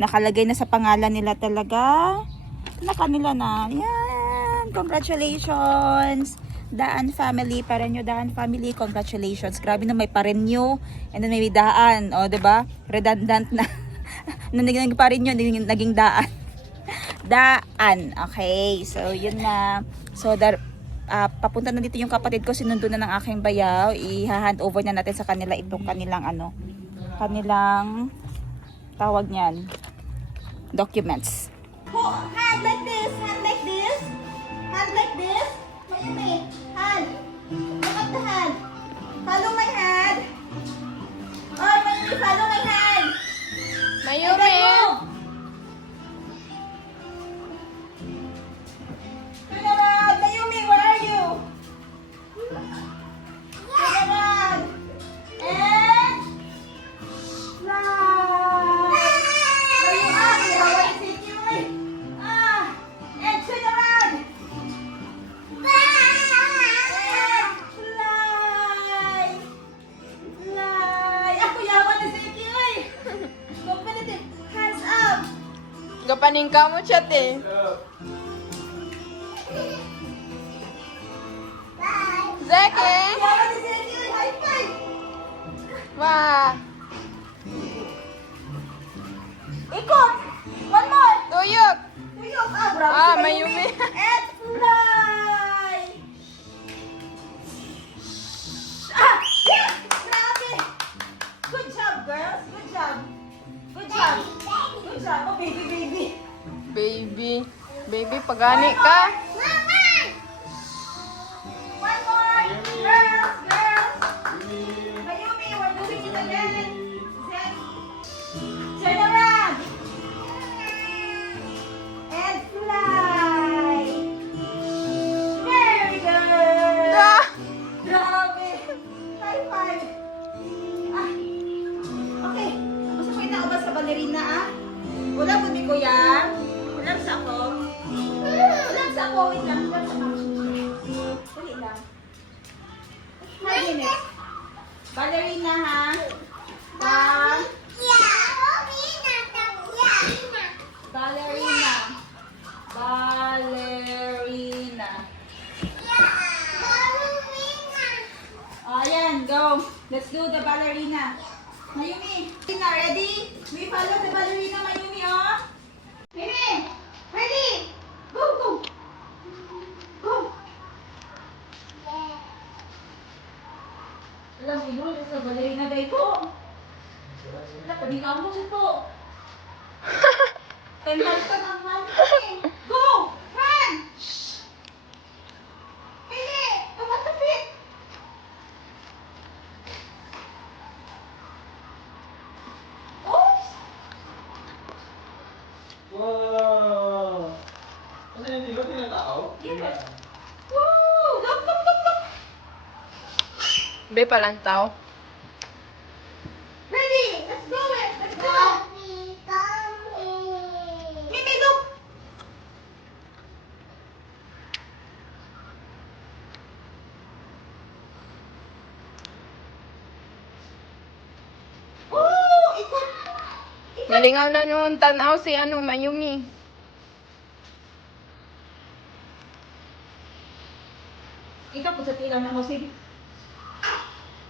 Nakalagay na sa pangalan nila talaga. Na kanila na. Yan. Congratulations. Daan family, Pareño Daan family, congratulations. Grabe na may Pareño and then may Daan. O, diba? Redundant na. Naging Pareño, naging Daan. Daan. Okay. So, yun na. So, papunta na dito yung kapatid ko. Sinundo na ng aking bayaw. I-hand over na natin sa kanila itong kanilang kanilang tawag niyan. Documents. Hand like this. Hand like this. Hand like this. Mayumi. Hand. Look at the hand. Follow my hand. Oh, Mayumi, follow my hand. Mayumi. Turn around. Mayumi, where are you? Turn around. And fly. Mayumi, how I see you? And turn around. And fly. Fly. Ako yawan na si Kiyoy. Competitive. Hands up. Gapaning ka mo chat eh. Zeke! Yawan na si Kiyoy. High five. Wah! Ikot. One more. Tuyok! Tuyok. Bravo Ah, si Mayumi. And fly. Yeah. Grabe. Good job, girls. Good job. Good job. Good job. Oh, baby, baby. Baby. Baby, pagani ka. One more. Girls, girls. Mayumi, we're doing it again. Set. Turn around. And fly. Very good. Ah! Grabe. High five. Ah. Okay. Gusto ko inaubas sa ballerina, ah. Ulang ko, kuya. Ulang sa ako. Ulang sa ako. Wait lang. Ulang sa ako. Dali lang. 5 minutes. Ballerina, ha? Ballerina. Ballerina. Ayan, go. Let's do the ballerina. Mayumi, ready? We follow the ballerina, Mayumi, oh. Mayumi, ready? Go, go. Go. Alam mo, yun, sa ballerina day ko. Wala, pwede ka mo siya to. 10 months ka naman. Go! Run! Pili! Tumatapit! Oops! Wow! Kasi hindi ko tinatao? Yes. Woo! Look, look, look, look! Be palantaw. Ready! Let's do it! Let's go! Mimi, look! Woo! Ikot! Nalingaw na noon tanaw si Mayumi. Ikaw po sa tila na mo, sige.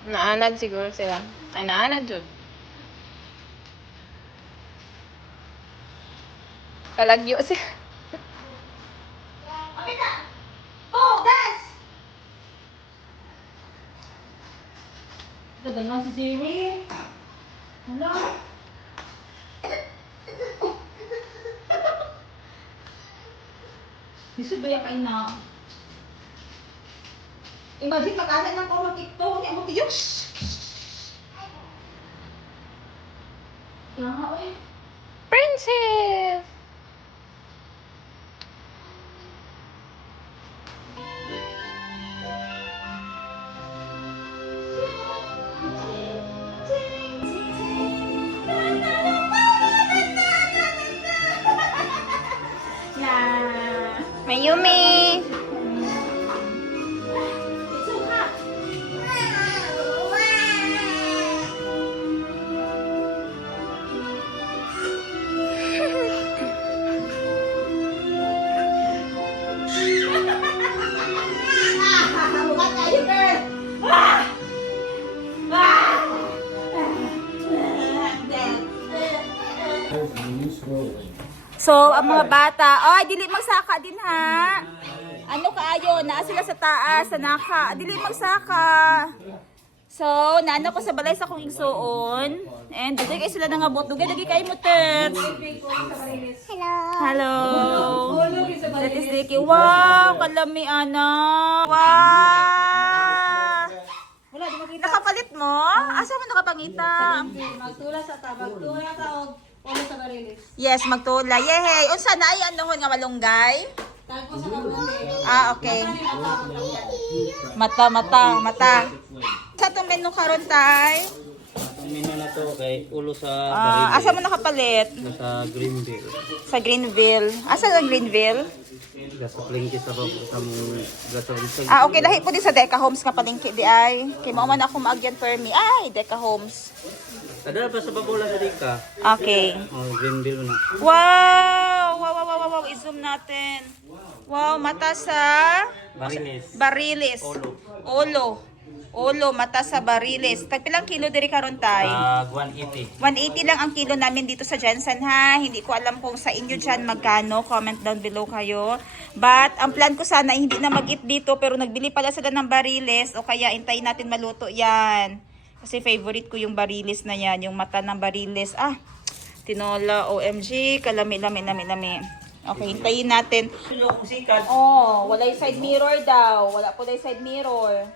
Naanad siguro sila. Ay, naanad dun. Kalagyo siya. Okay na! Go! Dance! Ganda si Siri. Hello? Gusto ba yung kain na? Imagine mag-alat ng koro TikTok. Hindi mo tiyo. Kaya nga, eh. Princess! Yeah. Mayumi! It's so hot. So, ang mga bata, ay, dili magsaka din ha. Ano kaayo, naa sila sa taas, sa naka, dili magsaka. So, naano ko sa balay sa kong igsuon. And dugay kay sila nangabot, dugay lagi kay mo tets. Hello. That is Dicky. Wow, kalami anak. Wow. Nakapalit mo? Asa mo nakapangita? Magtula sa tabag, tula ta og ulo sa barilis. Yes, magtula. Yehey. Unsa na ay anohon nga malunggay? Tagpo sa kabuti. Ah, okay. Mata. Sa itong menu karon tay? Ang menu na to kay ulo sa Asa mo nakapalit? sa Greenville. Sa Greenville. Asa ang Greenville? Gasa plingki sa babo sa mong gasa Ah, okay. Lahi po din sa Deca Homes nga palingki di ay. Kay mao man ako maagyan for me. Ay, Deca Homes. Kada pa sa babo lang sa dika. Okay. Oh, Greenville na. Wow. I-zoom natin. Wow, mata sa Bariles. Bariles. Olo, mata sa Bariles. Tagpilang kilo diri karon tay? 180. 180 lang ang kilo namin dito sa Jensen ha. Hindi ko alam kung sa inyo dyan magkano. Comment down below kayo. But ang plan ko sana ay hindi na mag-eat dito pero nagbili pala sila ng Bariles o kaya intayin natin maluto yan. Kasi favorite ko yung Bariles na yan. Yung mata ng Bariles. Ah, tinola, OMG, kalami-lami. Okay, hintayin natin. Oh, wala yung side mirror daw. Wala po daw yung side mirror.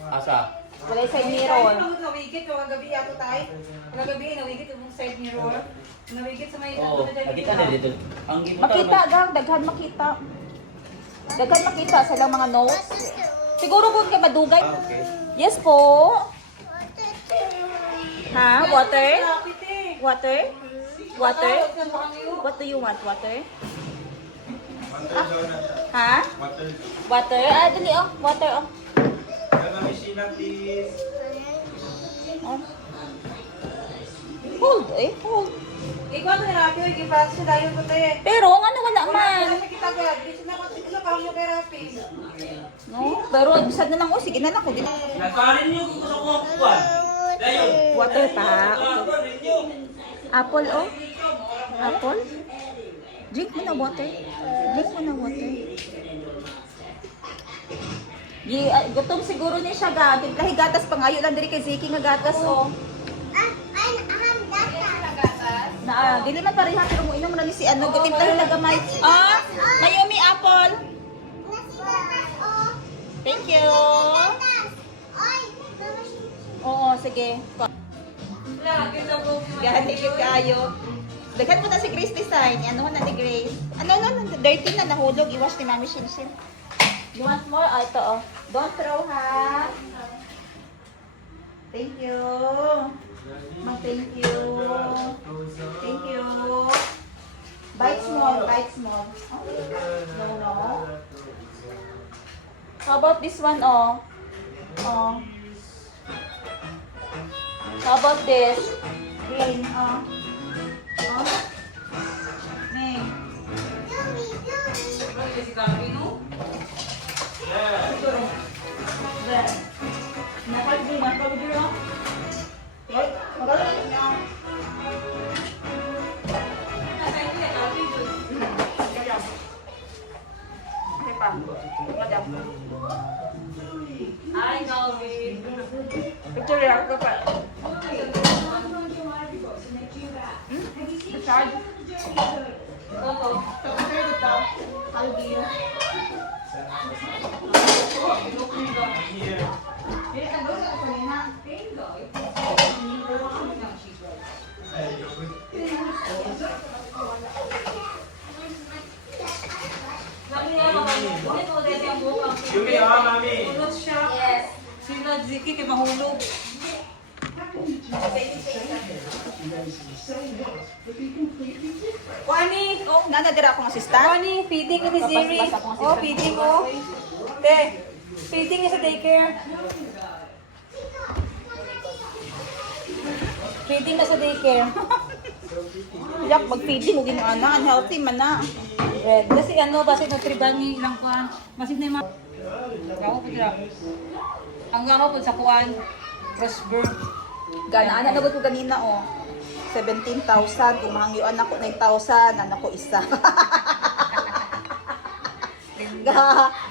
Asa? Wala yung side mirror. Nawigit yung gabi ato tay. Gabi nawigit yung side mirror. Nawigit sa may Oo, nakita na dito. Ang gibutan Makita gang, daghan makita. Daghan makita sa lang mga notes. Siguro kung kay madugay. Okay. Yes po. Ha? Water? Water? Water? What do you want? Water? Ha? Water? Ah, dali oh. Water oh. Oh. Hold hold. Ikaw na rapi, i-pass siya dayon ko tayo. Pero ano wala man. Nakita ko yan, di na pa mo kay rapi. No? Pero sad na lang oh, sige na lang ko din. Nagkarin niyo kung sa kuwan. Dayon. Water pa. Apple oh. Apple? Drink mo na water. Gutom siguro ni siya ga. Lahi gatas pa ngayon lang diri kay Ziki nga gatas oh. Na dili man pareha pero mo inom na ni si ano gutimplahin na gamay. Ah, Mayumi apple. Thank you. Oo, sige. Gahan ikit kayo. Daghan mo na si Grace design. Ano na ni Grace? Ano, dirty na nahulog. Iwash ni Mami Shinshin. You want more? Ah, ito oh. Don't throw ha. Thank you. Thank you. Thank you. Bite small. Oh, no. How about this one oh? Oh. How about this? Green, oh. Oh. Ning. There. Nakalimutan oh. Right? Magaling na. Okay pa. Madam. Ay, Galvin. Picture react ka pa. Richard? Oo. Picture dito. Alvin. Yumi, mami. Yes. Sino Ziki kay mahulog. Wani, Oh, nanadira akong assistant. Wani, feeding ni Ziri. Basta akong Oh, assistant. feeding oh. Te, feeding niya sa daycare. Feeding na sa daycare. Yak, mag-feeding mo ana, unhealthy man na. Red. Kasi ano, basit na tribangi lang kuhan. Basit na yung mga... Gawa po sila. Ang gawa po sa kuhan. Prosper. Gana, nagod ko ganina oh. 17,000. Kung mahangyoan ako 9,000, anak ko isa.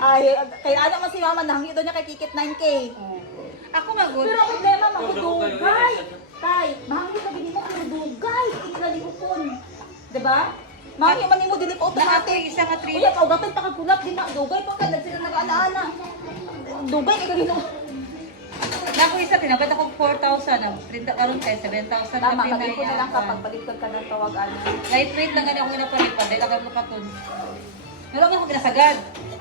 Ay, kaya ano man si mama, nahangyo daw niya kay Kikit 9K. Ako magod. Pero ang problema, magdugay. Tay, mahangyo ka din mo, pero dugay. Ikinalihupon. Diba? Mahangyo man mo dilip automatic. Isa ka 3. Uy, ako gatong pakakulap din na. Dugay pa ka, nagsila nag-ana-ana. Dugay, ikaw rin. Nako isa, tinagad ako 4,000. Ang print karon kay 7,000. Tama, kagay ko na lang kapag baliktad ka ng tawag-ana. Lightweight lang gani ako ginapalipad. Dahil agad mo katon. Pero ako ginasagad.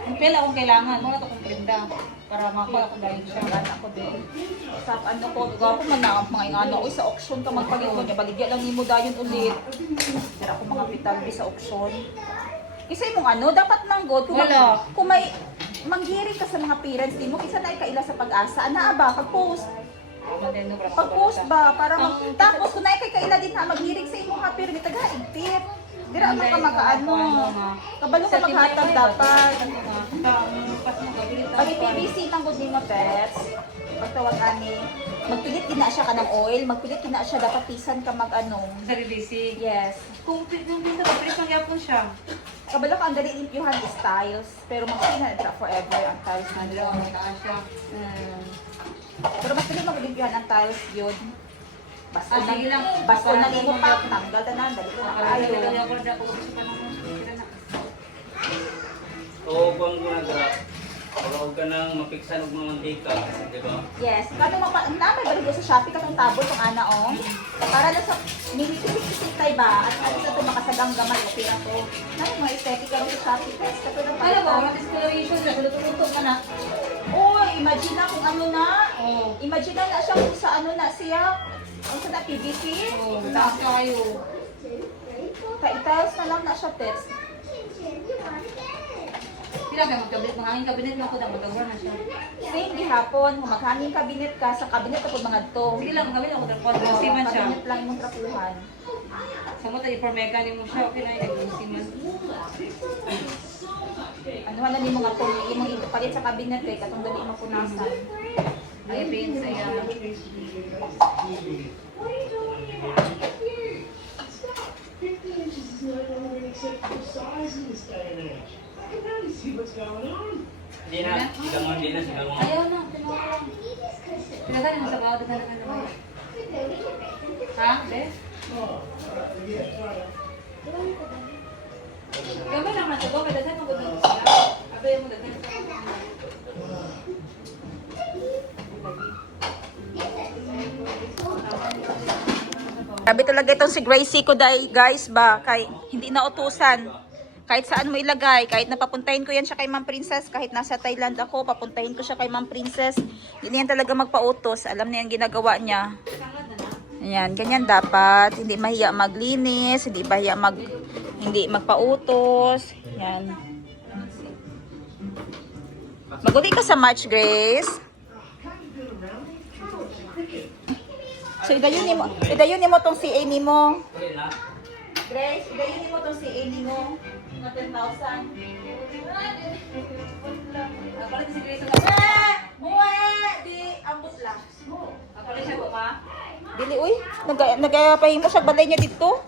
Ang pila akong kailangan. Mga ito kong prinda. Para makakuha ako dahil siya. Ako din. Sa ano ko, gawa ko man na ang mga ingano. Uy, sa auction ka magpalit ko niya. Baligya lang ni mo dayon ulit. Tira ko mga pitalbi sa auction. Isa mong ano, dapat nang god. Wala. Kung may manggiring ka sa mga parents din mo, isa na ikaila sa pag-asa. Ana ba? Pag-post. Pag-post ba? Para tapos kung na ikay kaila din ha, maghiring sa imo ha, pero may taga-igpit. Dira mo ka makaano. Kabalo ka maghatag dapat. Pag PVC nang good mo, pets. Pagtawag ani, magpilit din na siya ka ng oil, magpilit din na siya dapat pisan ka mag-ano. Sa release. Yes. Kung pinto ka, pilit lang yapon siya. Kabalo ka ang dali limpyuhan is tiles, pero magpili na forever ang tiles na Dalawa, doon. mataas siya. Pero mas pili maglimpyuhan ang tiles yun. Basko Ah, sige lang. na limo pa, tanggal na dali ko na kayo. Oo, kung gunagara. Huwag ka nang mapiksan og mga mantika, di ba? Yes, kato na may balik ko sa Shopee katong tabon tong ana oh. Para na sa nilipisik tay ba at sa to makasagang gamay okay ra to. Na mga aesthetic ka sa Shopee guys, kato na Alam mo, mga discoloration na, luto-luto ka na. Oy, imagine na kung ano na. Oo. Imagine na siya kung sa ano na siya. Ang sa na PVC. Oo, taas ka kayo. Ka-tiles na lang na siya test. Sila kayo magkabinet, mga hanging kabinet mo ako na magkagawar na siya. Same gihapon, kung maghanging kabinet ka sa kabinet kapag mga to. Sige lang, gawin ako ng siman siya. Kabinet lang imong trapuhan. Sa mo tayo for mega mo siya, okay na yung siman. Ano na ni mga to, imong ipalit sa kabinet kay katong dali mapunasan. Ay, paint sa iya. Hindi na, sigangon din na, sigangon. Ayaw na, tinawa ko lang. Pinagani mo sa bawat na naman. Ha? Be? Gamay naman sa bawat, daghan mo gudin siya. Abay mo daghan sa Grabe talaga itong si Gracie ko guys ba, kay hindi na utusan. Kahit saan mo ilagay, kahit napapuntahin ko yan siya kay Ma'am Princess, kahit nasa Thailand ako, papuntahin ko siya kay Ma'am Princess. Hindi yan talaga magpautos, alam na yung ginagawa niya. Ayan, ganyan dapat. Hindi mahiya maglinis, hindi hindi magpautos. Yan. Maguli ka sa March, Grace. So, idayon ni mo tong CA ni mo. Ulit na. Grace, idayon ni mo tong CA ni mo. Mga 10,000. Kapalit si Grace na. Muwe! Di, ambot lang. Kapalit siya ba, ma? Dili, uy. Nagpahimo siya balay niya dito.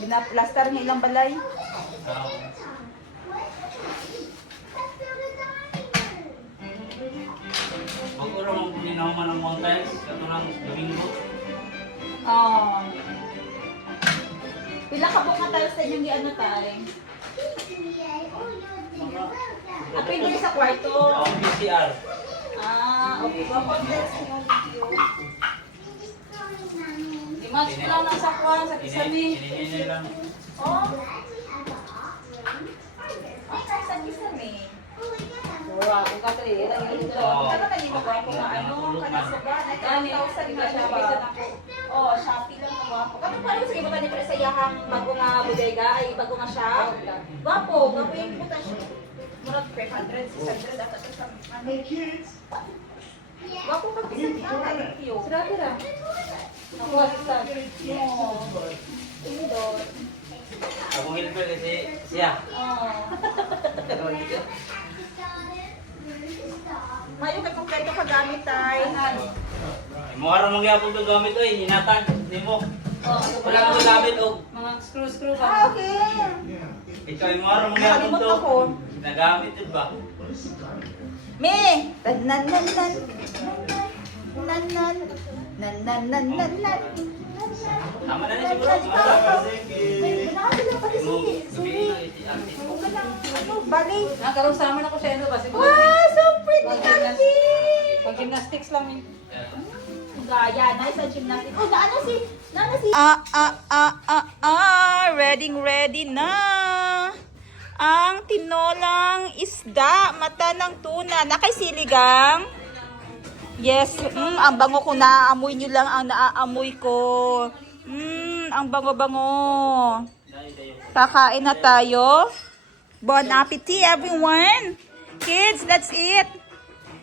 Binaplaster niya ilang balay. Huwag ko rin ninaman ng one times, kato ng Domingo. Oh. Pila ka po nga tayo sa inyong giano tayo? Apin din sa kwarto. Ang PCR. Ah, okay. Context mo video. Imagine ko lang nasa kwan, sa kisame. Ininin lang. Oh. Ay, kahit sa kisame. Wow, kung katali, ilang yun ito. Oo. Ano na dito ko ako nga ano, kanasugan, ay 1,000 na siya ba? Oh, Shopee lang ko ako. Kapag paano sige mo tani pre sa iyahang bago nga bodega ay bago nga shop. Gwapo, gwapo yung puta siya. Murag 500, 600 ata sa ano. Gwapo ka bisan ka, yo. Grabe ra. Nakuha sa Oh. Indot. Akong helper kasi siya. Oh. Mayo kay kompleto ka gamit tay. Mukha rin magyapon ito gamit oy, hinatan, hindi mo. Wala kang gamit o. Mga screw ba? Okay. Ikaw yung mukha rin magyapon Nakalimot ito. ako. Nagamit yun ba? Me! Nan nan nan. Nan nan. Nan nan nan nan nan. Tama na rin siguro. Bali. Nakaroon sa amin ako sa ano ba? Siguro. Wow, so pretty kasi. Pag gymnastics lang yun. Gaya, nice sa gymnastics. Oh, naano si. Ready na. Ang tinolang isda, mata ng tuna. Nakay siligang? Yes, ang bango ko na. Amoy nyo lang ang naaamoy ko. Ang bango-bango. Kakain na tayo. Bon appetit, everyone. Kids, that's it.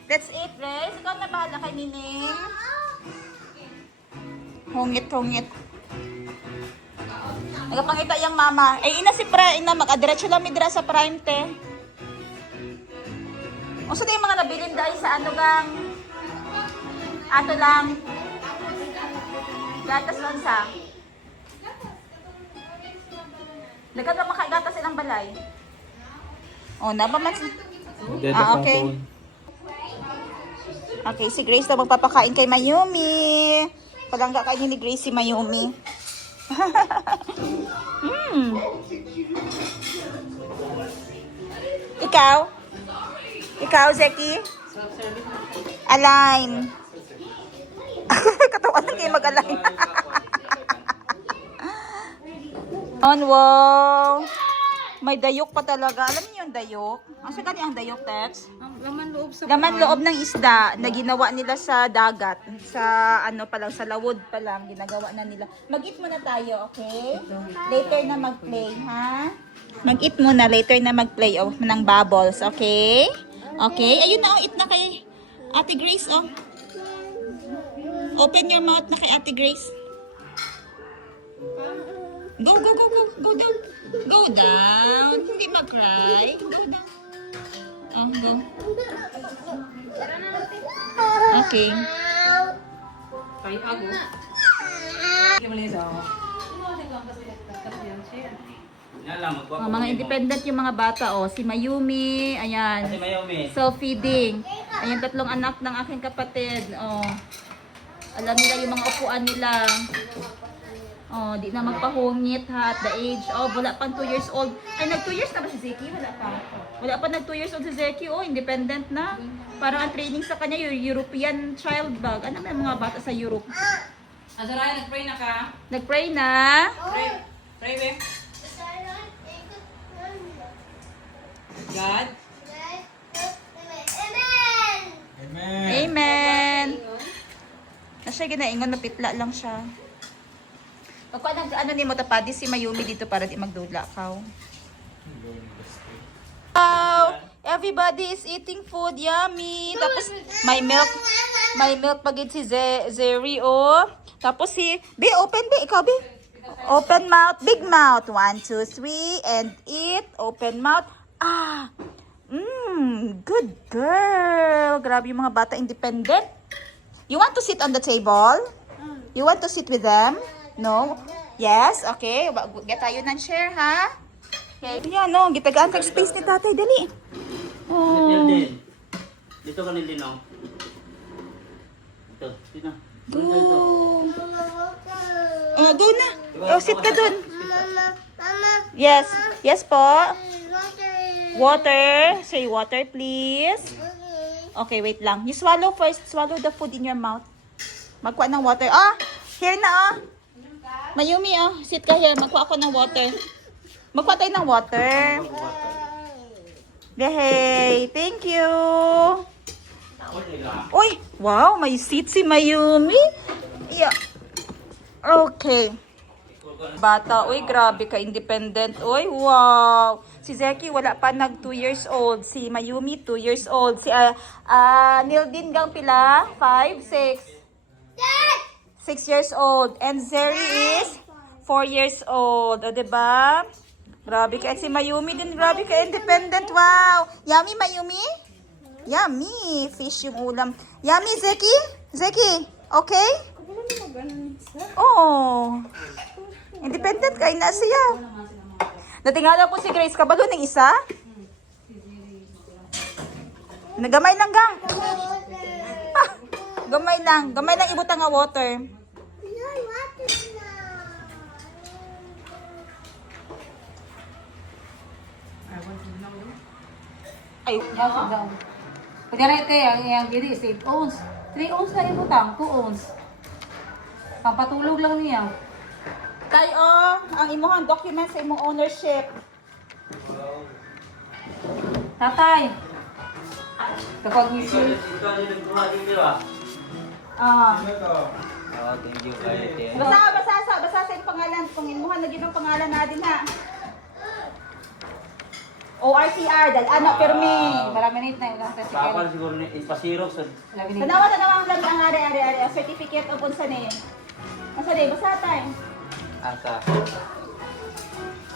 That's it, Rez. Ikaw na bahala kay Nining. Hungit. Nagapangita yung mama. Ay, ina si ina. Mag-adiretso lang midra sa prime, te. O sa yung mga nabilin dahil sa ano gang. Ato lang. Gatas lang sa. Dagat lang makagatas silang balay. O, nabaman si... okay. Okay, si Grace na magpapakain kay Mayumi. Palangga kain ni Grace si Mayumi. Ikaw? Ikaw, Zeki? Align. Katawan na kayo mag-align. Wow. May dayok pa talaga. Alam niyo yung dayok? Ang sa ang dayok, Tex? Laman loob sa Laman loob ng isda na ginawa nila sa dagat. Sa ano pa lang, sa lawod pa lang, ginagawa na nila. Mag-eat muna tayo, okay? Later na mag-play, ha? Mag-eat muna, later na mag-play ng bubbles, okay? Okay? Ayun na, eat na kay Ate Grace, oh. Open your mouth na kay Ate Grace. Go down. Go down. Hindi mag-cry. Go down. Oh, go. Okay. Kay Ago. Hindi mo linis ako. Yan lang, magwapo. Mga independent yung mga bata, oh. Si Mayumi, ayan. Ate Mayumi. Self-feeding. Ayan, 3 anak ng aking kapatid. Oh. Alam nila yung mga upuan nila. Oh, di na magpahungit ha at the age. Oh, wala pang 2 years old. Ay, nag 2 years na ba si Zeki? Wala pa. Wala pa nag 2 years old si Zeki. Oh, independent na. Parang ang training sa kanya, yung European child bag. Ano ba yung mga bata sa Europe? Azaraya, nag-pray na ka? Nag-pray na. Pray, be. God. Amen. Na siya ginaingon, napitla lang siya. Pagka ano ni mo tapadi si Mayumi dito para di magdula ka. Wow! Everybody is eating food. Yummy! Tapos may milk pagid si Zeri, oh. Tapos si open ikaw be. Open mouth, big mouth. 1, 2, 3 and eat. Open mouth. Good girl. Grabe yung mga bata independent. You want to sit on the table? You want to sit with them? No? Yes? Okay. Get tayo ng share, ha? Okay. Yan, no. Gitagaan sa space ni tatay. Dali. Yan din. Dito ka nilin, oh. Dito. Go. Oh, go na. Oh, sit ka dun. Yes. Yes po. Water. Say water, please. Okay, wait lang. You swallow first. Swallow the food in your mouth. Magkuha ng water. Here na, Mayumi, sit ka here. Magkuha ako ng water. Magkuha tayo ng water. Hey, thank you. Uy, wow, may seat si Mayumi. Yeah. Okay. Bata, uy, grabe ka, independent. Uy, wow. Si Zeki, wala pa nag 2 years old. Si Mayumi, 2 years old. Si Nildin gang pila? 5, 6. 6 years old. And Zeri is 4 years old. O, diba? Grabe ka. Si Mayumi din, grabe ka, independent. Wow. Yummy, Mayumi? Yummy. Fish yung ulam. Yummy, Zeki? Zeki? Okay? Oo. Independent kay na siya. Natingala po si Grace. Kabalo ng isa? Nagamay lang gang. Ah, gamay lang. Gamay lang ibutang nga water. Ay, Down. Pwede na ito, yung dili is 8 ounce. 3 ounce na ibutang, 2 ounce. Pampatulog lang niya. tayo ang imuhang document sa imong ownership. Tatay. Kapag Ito mission. ito yung nagkuha dito ah. Ah. Oh, thank you kay Ate. Basa sa yung pangalan. Kung imuhang lagi ng pangalan natin ha. ORCR, dahil anak pirmi. Malaminate na yung Pakal physical. siguro ni ipasirok sa Laminate. Tanawa ang lang ang ari, certificate of unsa ni. Unsa ni, basa tayo. asa.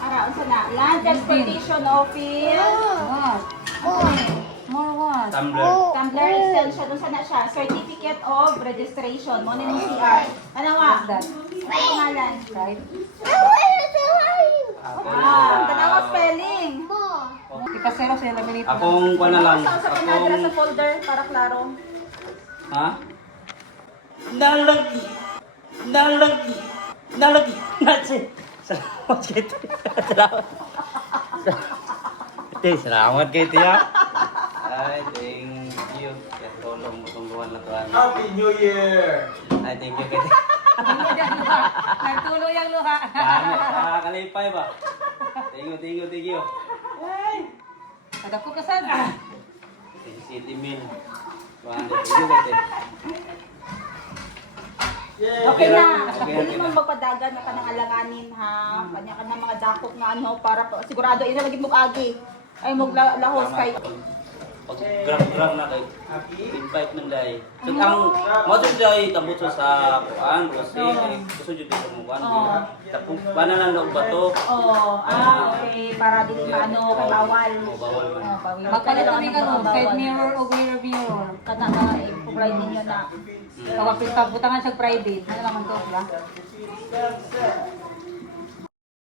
Ara, unsa na? Land Transportation Office. What? More what? Tumbler. Tumbler extension, unsa na siya? Certificate of Registration. Mo ni CR. Tanawa. What's that? Ano pangalan? Right? Tanawa spelling. Ipasero sa laminate na. Akong kuha na lang. Sa panadra sa Akong folder para klaro. ha? Nalagi. Natsi. Salamat kay Ate. Salamat. Ate, salamat kay Ate ha. Ay, thank you. Kaya tolong matulungan na to. Happy New Year! Ay, thank you kay Ate. Nagtuloy ang luha. Kalipay ba? Thank you. Kadako ka sad. City Mill. Thank you kay Ate. Okay na. Okay, Dili okay mo na. magpadagan na kanang alanganin ha. Kanya ka na mga dakop na ano para sigurado ina lagi mo agi. Ay mo lahos kay Pag gram na kay invite man dai. So ang mo dai tabot sa kuan kasi gusto jud sa mo kuan. Tapos bana lang daw bato. okay para dili maano kay bawal. Bawal man. Magpalit kami ano, side mirror o rear mirror. Kana ka i-provide ninyo na. Kapag pinta butangan siya Friday, ano naman to, ba?